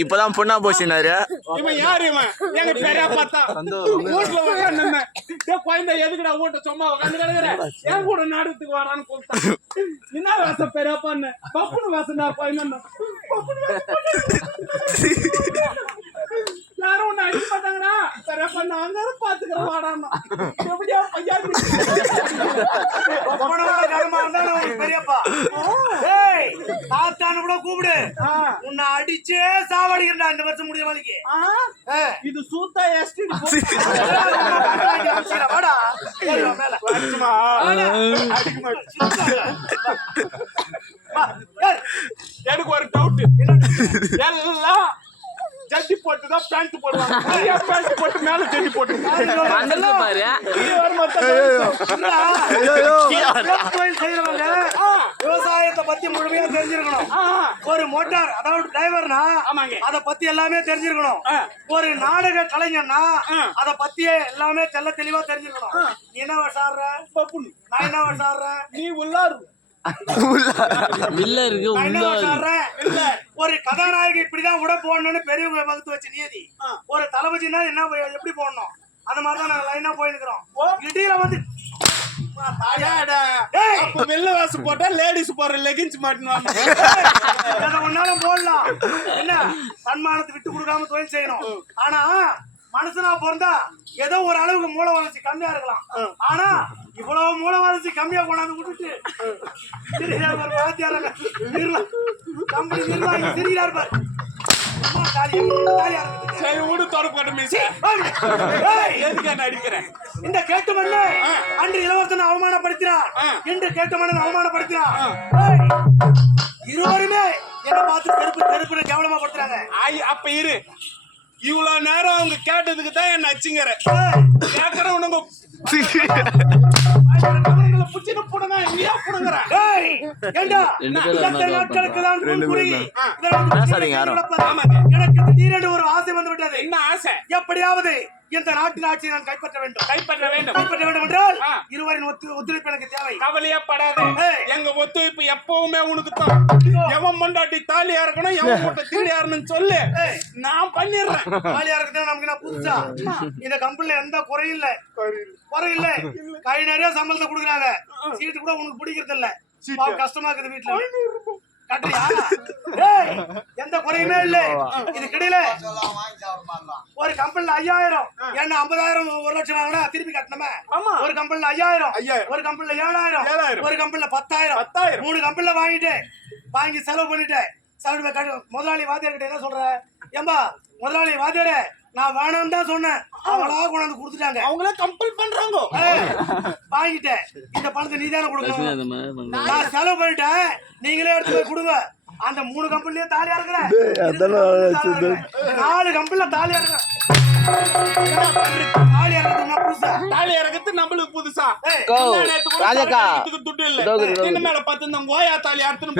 இப்பதான் பொண்ணா போச்சுனாரு. இவன் யாரு? இவன் எங்க பெரிய பார்த்தா வீட்டுல உட்காந்து குழந்தை எதுக்குடா வீட்டை சும்மா உட்காந்து கிடக்குற என் கூட நாடகத்துக்கு வரான்னு கூப்பிட்டான். என்ன வாசம் பெரியப்பான்னு பப்புனு வாசனா பையன் யாரும் ஒண்ணு அடிக்க மாட்டாங்கடா. பெரியப்பா நாங்க பாத்துக்கிறோம் வாடான்னா எப்படியா பையா பெரியப்பா தாத்தான்னு கூட கூப்பிடு. உன்னை அடிச்சே சாவடிக்கிறா இந்த வருஷம் முடிய வரைக்கு. இது சூத்தா எஸ்டி வாடா எனக்கு ஒரு டவுட். எல்லாம் ஜட்டி போட்டுதான் பேண்ட் போடுவாங்க. பேண்ட் போட்டு மேல ஜட்டி போட்டு விவசாயத்தை பத்தி முழுமையா தெரிஞ்சிருக்கணும். ஒரு மோட்டார் அதாவது டிரைவர்னா அத பத்தி எல்லாமே தெரிஞ்சிருக்கணும். ஒரு நாடக கலைஞர்னா அத பத்தியே எல்லாமே தெல்ல தெளிவா தெரிஞ்சிருக்கணும். நீ என்ன வருஷம் ஆடுற? நான் என்ன வருஷம் ஆடுறேன்? நீ உள்ளாரு ஒரு கதாநாயகி இப்படிதான் உட போடணும்னு பெரியவங்க வகுத்து வச்ச நியதி. ஒரு தளபதினா என்ன எப்படி போடணும் அந்த மாதிரிதான் நாங்க லைனா போயிருக்கிறோம். இடையில வந்து வெள்ள வாசு போட்டா லேடிஸ் போற லெகின்ஸ் மாட்டினாலும் ஒன்னாலும் போடலாம். என்ன சன்மானத்தை விட்டு கொடுக்காம தொழில் செய்யணும். ஆனா மனுஷனா பிறந்தா ஏதோ ஒரு அளவுக்கு மூல வளர்ச்சி கம்மியா இருக்கலாம். ஆனா இவ்வளவு மூல வளர்ச்சி கம்மியா கொண்டாந்து விட்டுட்டு கம்பெனி நிர்வாகி தெரிகிறார் பாரு. இந்த கேட்டு மண்ணு அன்று இளவரசன் அவமானப்படுத்தினார், இன்று கேட்டு மன்னன் அவமானப்படுத்தினார். இருவருமே என்ன பார்த்து கருப்பு கேவலமா படுத்துறாங்க. அப்ப இரு, இவ்வளவு நேரம் அவங்க கேட்டதுக்கு தான் என்ன அச்சுங்கிற கேக்குறவனுங்க எனக்கு திடீரென்று ஒரு ஆசை வந்து விட்டது. என்ன ஆசை? எப்படியாவது இந்த நாட்டின் ஆட்சியை நான் கைப்பற்ற வேண்டும் என்றால் இருவரின் ஒத்துழைப்பு எனக்கு தேவை. கவலையே படாத, எங்க ஒத்துழைப்பு எப்பவுமே உனக்கு தான். எவன் மண்டாட்டி தாலியா இருக்கணும், எவன் மட்டும் தீலியா இருக்கணும்னு சொல்லு, நான் பண்ணிடுறேன். தாலியா இருக்கிறது நமக்கு நான் புதுசா. இந்த கம்பெனில எந்த குறையும் இல்ல, கை நிறைய சம்பளத்தை கொடுக்குறாங்க. சீட்டு கூட உனக்கு பிடிக்கிறது இல்ல, கஷ்டமா இருக்குது வீட்டுல. எந்த குறையுமே இல்ல. இதுக்கிடையில ஒரு கம்பெனில 5000 என்ன 50,000 1 லட்சம் வாங்கினா திருப்பி கட்டணுமே. ஒரு கம்பெனில 5000, ஒரு கம்பெனில 7000, ஒரு கம்பெனில 10,000, 3 கம்பெனில வாங்கி செலவு பண்ணிட்டேன். முதலாளி வாத்தியார்கிட்ட என்ன சொல்ற? ஏம்பா முதலாளி வாத்தியாரே, நான் வேணாம் தான் சொன்னேன், அவளா கொண்டாந்து கொடுத்துட்டாங்க. அவங்களே கம்பல் பண்றாங்க. வாங்கிட்டேன், இந்த பணத்தை நீ தானே கொடுக்கணும். நான் செலவு பண்ணிட்டேன், நீங்களே எடுத்து போய் கொடுங்க. அந்த 3 கம்பெனிலயே தாலியா இருக்கிறேன், 4 கம்பெனில தாலியா இருக்கிறேன். தாலி இறக்கிறது நம்மளுக்கு புதுசா? ராஜாக்கா துட்டு இல்ல. மேல 10 கோயா தாலி அறுத்து